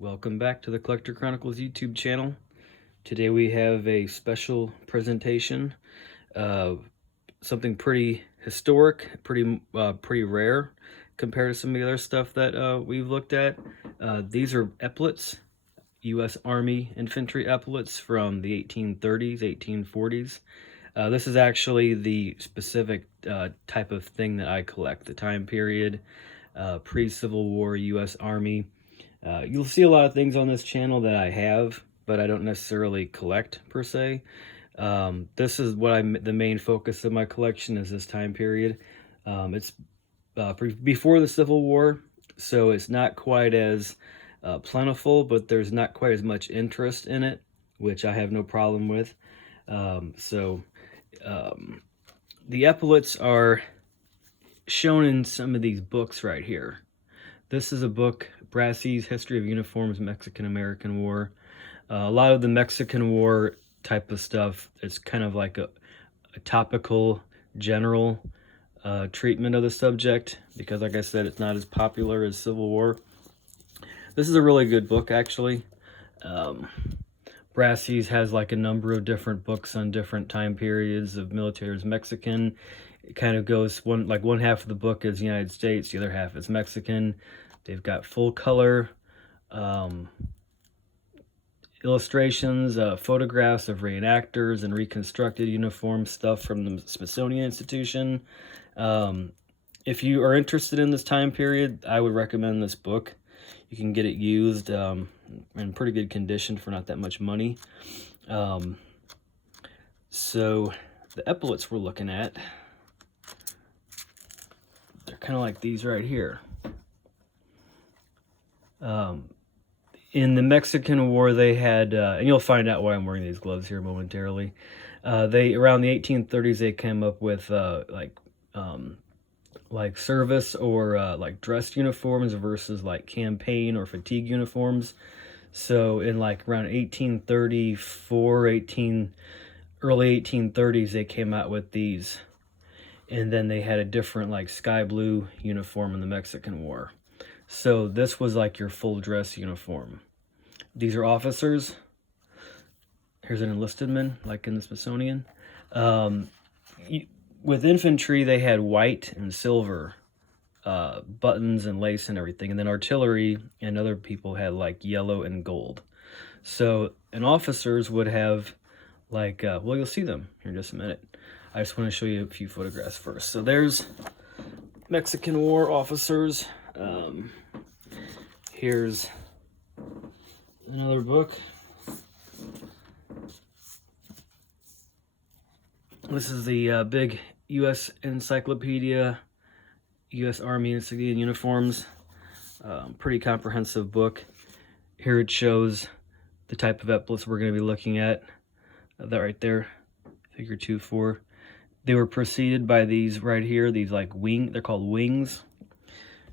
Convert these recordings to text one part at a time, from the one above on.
Welcome back to the Collector Chronicles YouTube channel. Today we have a special presentation, something pretty historic, pretty rare compared to some of the other stuff that we've looked at. These are epaulets, U.S. Army infantry epaulets from the 1830s, 1840s. This is actually the specific type of thing that I collect, the time period, pre-Civil War U.S. Army. You'll see a lot of things on this channel that I have, but I don't necessarily collect per se. This is what the main focus of my collection is this time period. It's before the Civil War, so it's not quite as plentiful, but there's not quite as much interest in it, which I have no problem with. The epaulets are shown in some of these books right here. This is a book, Brassey's History of Uniforms, Mexican-American War. A lot of the Mexican War type of stuff, it's kind of like a topical, general treatment of the subject, because like I said, it's not as popular as Civil War. This is a really good book, actually. Brassey's has like a number of different books on different time periods of military Mexican. It kind of goes one half of the book is United States, the other half is Mexican. They've got full color illustrations, photographs of reenactors and reconstructed uniform stuff from the Smithsonian Institution. If you are interested in this time period, I would recommend this book. You can get it used in pretty good condition for not that much money. So the epaulets we're looking at, they're kind of like these right here. In the Mexican War, they had, and you'll find out why I'm wearing these gloves here momentarily. Around the 1830s, they came up with like service or like dress uniforms versus like campaign or fatigue uniforms. So in like around 1834, early 1830s, they came out with these. And then they had a different like sky blue uniform in the Mexican War. So this was like your full dress uniform. These are officers. Here's an enlisted man, like in the Smithsonian. With infantry, they had white and silver buttons and lace and everything. And then artillery and other people had like yellow and gold. So, and officers would have like, well, you'll see them here in just a minute. I just want to show you a few photographs first. So there's Mexican War officers. Here's another book. This is the big U.S. Encyclopedia, U.S. Army Insignia and Uniforms. Pretty comprehensive book. Here it shows the type of epaulets we're going to be looking at. That right there, figure 2-4. They were preceded by these right here, these like they're called wings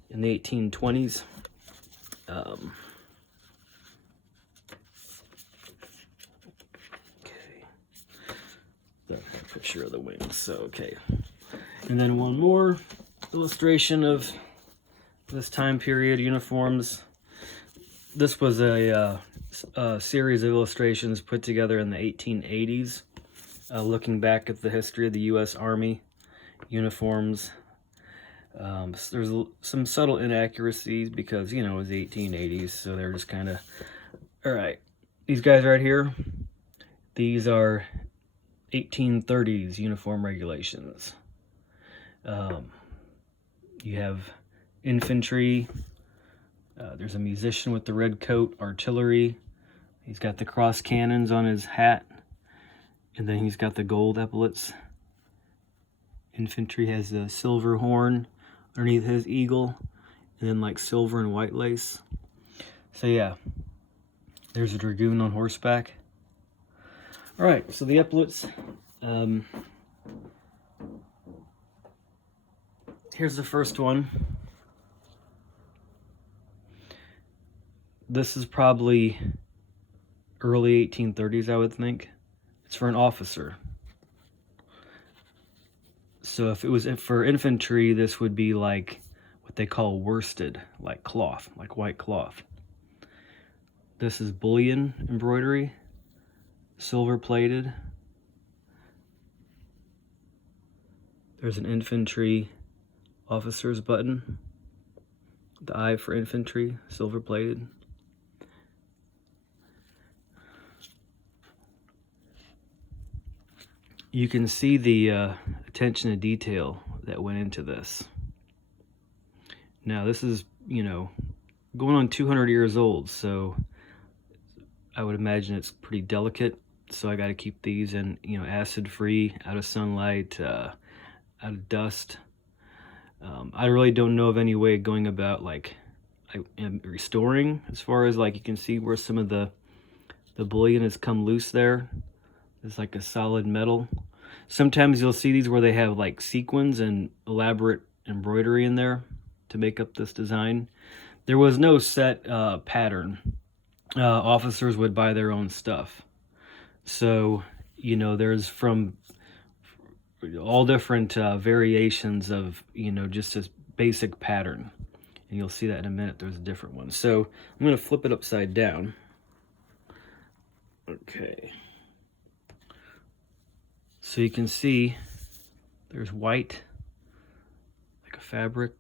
in the 1820s. Okay, that's a picture of the wings, so okay. And then one more illustration of this time period uniforms. This was a series of illustrations put together in the 1880s. Looking back at the history of the U.S. Army uniforms. There's some subtle inaccuracies because, you know, it was the 1880s, so they're just kind of... Alright, these guys right here, these are 1830s uniform regulations. You have infantry, there's a musician with the red coat, artillery, he's got the cross cannons on his hat. And then he's got the gold epaulets. Infantry has the silver horn underneath his eagle. And then like silver and white lace. So yeah, there's a dragoon on horseback. Alright, so the epaulets. Here's the first one. This is probably early 1830s, I would think. It's for an officer. So if it was for infantry, this would be like what they call worsted, like cloth, like white cloth. This is bullion embroidery, silver plated. There's an infantry officer's button. The I for infantry, silver plated. You can see the attention to detail that went into this. Now this is, you know, going on 200 years old, so I would imagine it's pretty delicate. So I got to keep these in, you know, acid-free, out of sunlight, out of dust. I really don't know of any way of going about like restoring, as far as like you can see where some of the bullion has come loose there. It's like a solid metal. Sometimes you'll see these where they have like sequins and elaborate embroidery in there to make up this design. There was no set pattern. Officers would buy their own stuff. So, you know, there's from all different variations of, you know, just this basic pattern. And you'll see that in a minute, there's a different one. So I'm going to flip it upside down. Okay. So you can see there's white, like a fabric,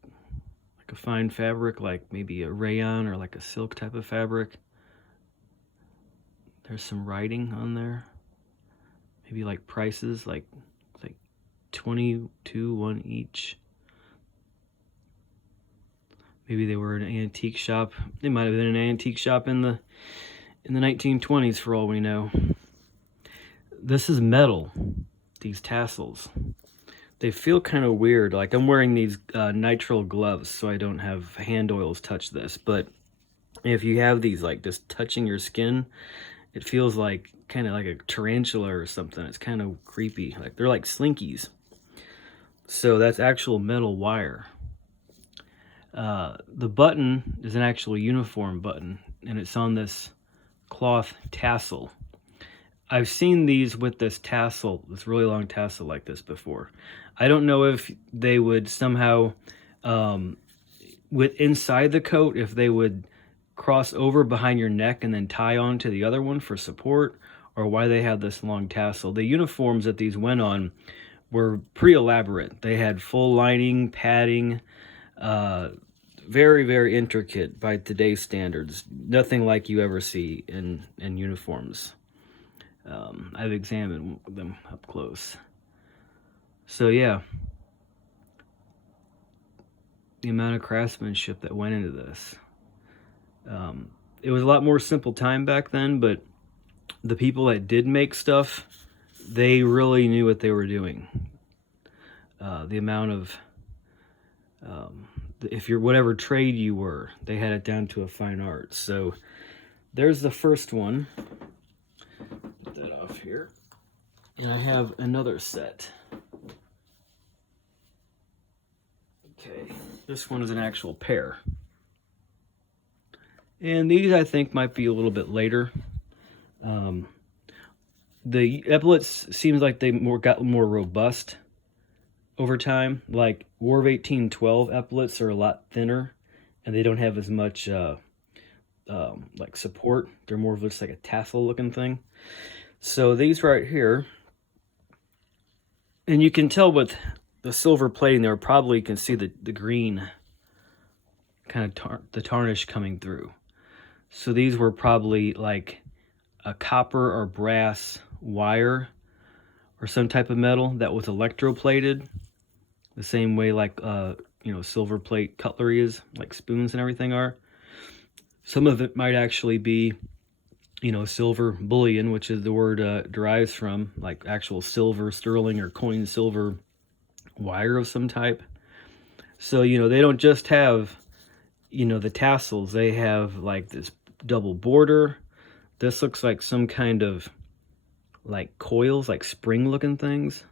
like a fine fabric, like maybe a rayon or like a silk type of fabric. There's some writing on there. Maybe like prices, like 22, one each. Maybe they were in an antique shop. They might have been in an antique shop in the 1920s for all we know. This is metal, these tassels. They feel kind of weird. Like I'm wearing these nitrile gloves so I don't have hand oils touch this. But if you have these like just touching your skin, it feels like kind of like a tarantula or something. It's kind of creepy. Like they're like slinkies. So that's actual metal wire. The button is an actual uniform button, and it's on this cloth tassel. I've seen these with this tassel, this really long tassel like this before. I don't know if they would somehow, with inside the coat, if they would cross over behind your neck and then tie on to the other one for support, or why they had this long tassel. The uniforms that these went on were pretty elaborate. They had full lining, padding, very, very intricate by today's standards. Nothing like you ever see in uniforms. I've examined them up close. So yeah, the amount of craftsmanship that went into this. It was a lot more simple time back then, but the people that did make stuff, they really knew what they were doing. The amount of, if you're whatever trade you were, they had it down to a fine art. So there's the first one. Get that off here. And I have another set. Okay, this one is an actual pair. And these I think might be a little bit later. The epaulets seems like they got more robust over time. Like War of 1812 epaulets are a lot thinner, and they don't have as much like support. They're more of just like a tassel looking thing. So these right here, and you can tell with the silver plating there, probably you can see the green kind of the tarnish coming through. So these were probably like a copper or brass wire or some type of metal that was electroplated, the same way like you know, silver plate cutlery is, like spoons and everything are. Some of it might actually be, you know, silver bullion, which is the word derives from, like actual silver, sterling, or coin silver wire of some type. So, you know, they don't just have, you know, the tassels. They have like this double border. This looks like some kind of like coils, like spring looking things.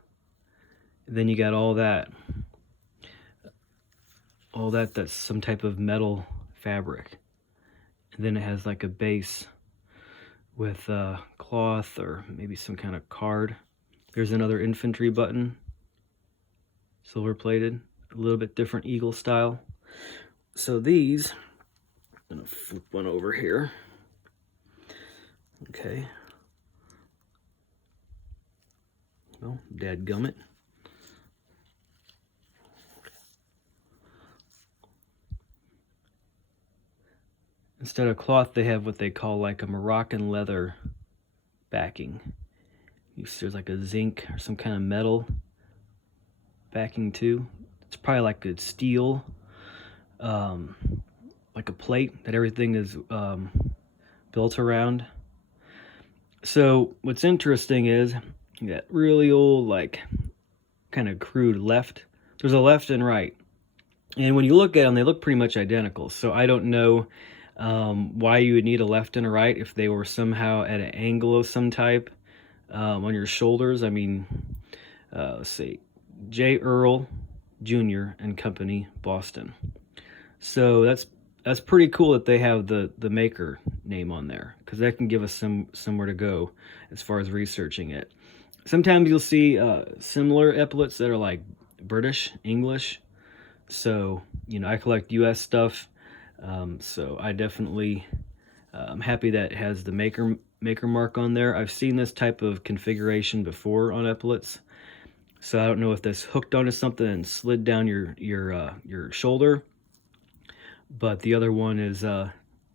Then you got all that that's some type of metal fabric. And then it has like a base with cloth or maybe some kind of card. There's another infantry button, silver plated, a little bit different eagle style. So these, I'm gonna flip one over here. Okay. Well, dadgummit. Instead of cloth, they have what they call like a Moroccan leather backing. There's like a zinc or some kind of metal backing too. It's probably like a steel, like a plate that everything is built around. So what's interesting is that really old, like kind of crude left. There's a left and right. And when you look at them, they look pretty much identical. So I don't know why you would need a left and a right if they were somehow at an angle of some type on your shoulders. I mean, let's see, J. Earl Jr. and Company, Boston. So that's pretty cool that they have the maker name on there, because that can give us somewhere to go as far as researching it. Sometimes you'll see similar epaulets that are like British, English. So, you know, I collect US stuff. So I definitely, I'm happy that it has the maker mark on there. I've seen this type of configuration before on epaulets. So I don't know if this hooked onto something and slid down your shoulder. But the other one is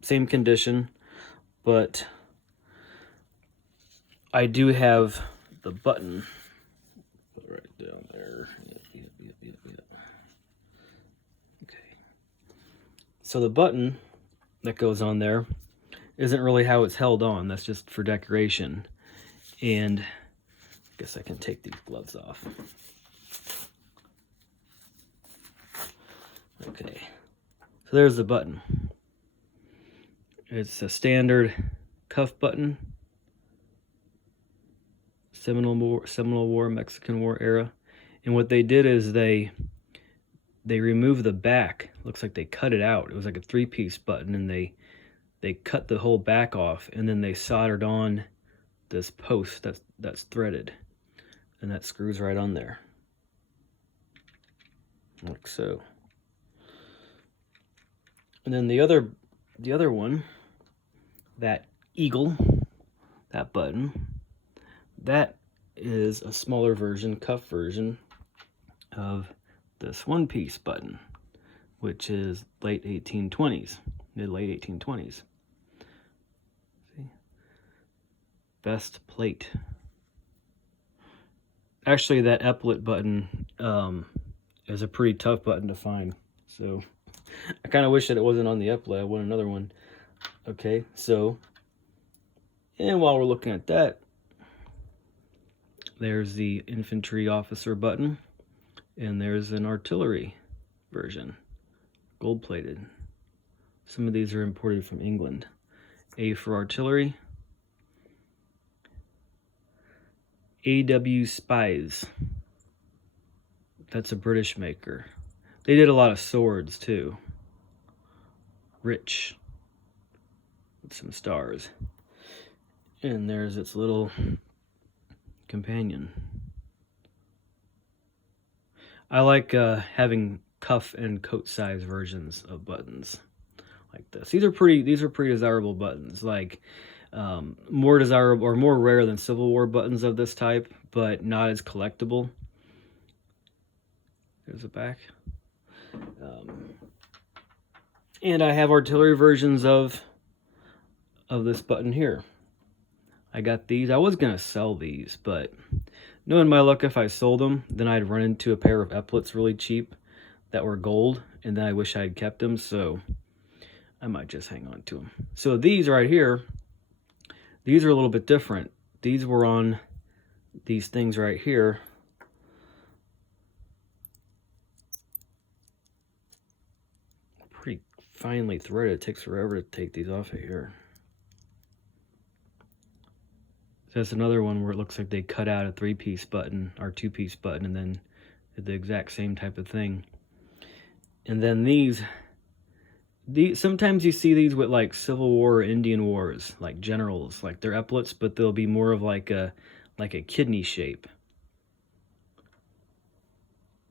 same condition, but I do have the button right down there. Okay. So the button that goes on there isn't really how it's held on. That's just for decoration. And I guess I can take these gloves off. Okay. So there's the button. It's a standard cuff button. Seminole War, Mexican War era. And what they did is they removed the back. Looks like they cut it out. It was like a 3-piece button, and they cut the whole back off, and then they soldered on this post that's threaded, and that screws right on there, like so. And then the other one, that eagle, that button, that is a smaller version, cuff version of this 1-piece button, which is late 1820s, mid-late 1820s. See? Best plate. Actually, that epaulet button is a pretty tough button to find, so I kind of wish that it wasn't on the epaulet. I want another one. Okay, so, and while we're looking at that, there's the infantry officer button, and there's an artillery version, gold-plated. Some of these are imported from England. A for artillery. AW Spies. That's a British maker. They did a lot of swords too. Rich, with some stars. And there's its little companion. I like having cuff and coat size versions of buttons like this. These are pretty desirable buttons. Like more desirable or more rare than Civil War buttons of this type, but not as collectible. There's the back. And I have artillery versions of this button here. I got these. I was gonna sell these, but knowing my luck, if I sold them, then I'd run into a pair of epaulets really cheap that were gold, and then I wish I had kept them, so I might just hang on to them. So these right here, these are a little bit different. These were on these things right here. Pretty finely threaded. It takes forever to take these off of here. That's another one where it looks like they cut out a 3-piece button or 2-piece button and then did the exact same type of thing. And then these sometimes you see these with like Civil War or Indian Wars, like generals, like they're epaulets, but they'll be more of like a kidney shape.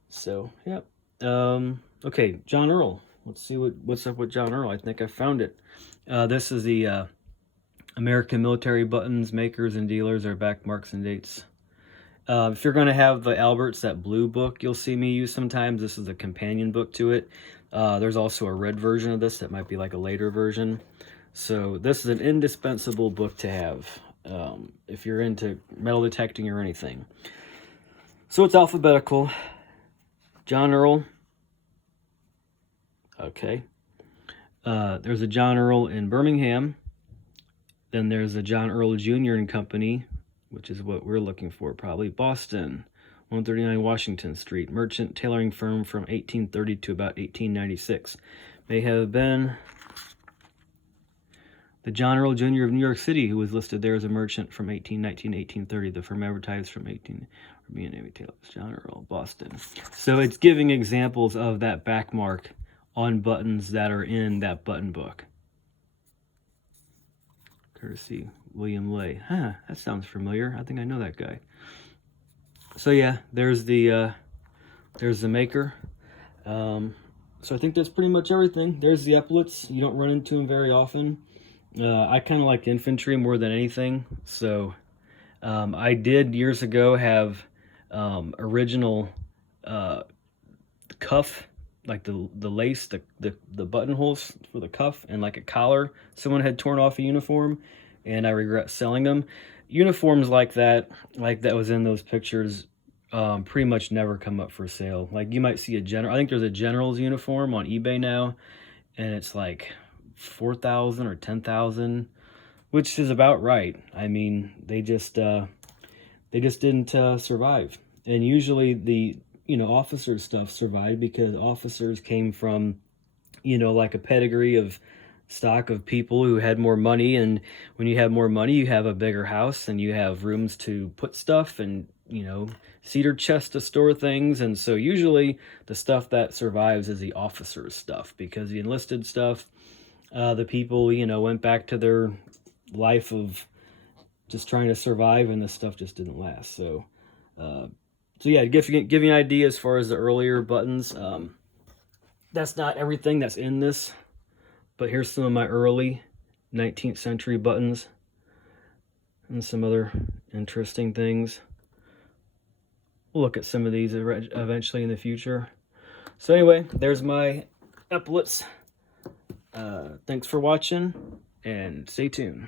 So, yep. Okay, John Earl. Let's see what's up with John Earl. I think I found it. This is the American military buttons, makers and dealers are back marks and dates. If you're going to have the Alberts, that blue book you'll see me use sometimes, this is a companion book to it. There's also a red version of this that might be like a later version. So this is an indispensable book to have if you're into metal detecting or anything. So it's alphabetical. John Earl. Okay. There's a John Earl in Birmingham. Then there's a John Earl Jr. and Company, which is what we're looking for probably. Boston, 139 Washington Street. Merchant tailoring firm from 1830 to about 1896. May have been the John Earl Jr. of New York City, who was listed there as a merchant from 1819 to 1830. The firm advertised from 18... Navy tailors. John Earl, Boston. So it's giving examples of that back mark on buttons that are in that button book. Courtesy William Lay. Huh, that sounds familiar. I think I know that guy. So yeah, there's the maker. So I think that's pretty much everything. There's the epaulets. You don't run into them very often. I kind of like infantry more than anything. So I did years ago have original cuff, like the lace, the buttonholes for the cuff, and like a collar. Someone had torn off a uniform, and I regret selling them. Uniforms like that was in those pictures, pretty much never come up for sale. Like you might see a general. I think there's a general's uniform on eBay now, and it's like 4,000 or 10,000, which is about right. I mean, they just didn't survive. And usually the officer stuff survived because officers came from, like a pedigree of stock of people who had more money. And when you have more money, you have a bigger house and you have rooms to put stuff and, cedar chests to store things. And so usually the stuff that survives is the officers' stuff, because the enlisted stuff, the people, went back to their life of just trying to survive, and this stuff just didn't last. So yeah, give you an idea as far as the earlier buttons. That's not everything that's in this, but here's some of my early 19th century buttons and some other interesting things. We'll look at some of these eventually in the future. So anyway, there's my epaulettes. Thanks for watching, and stay tuned.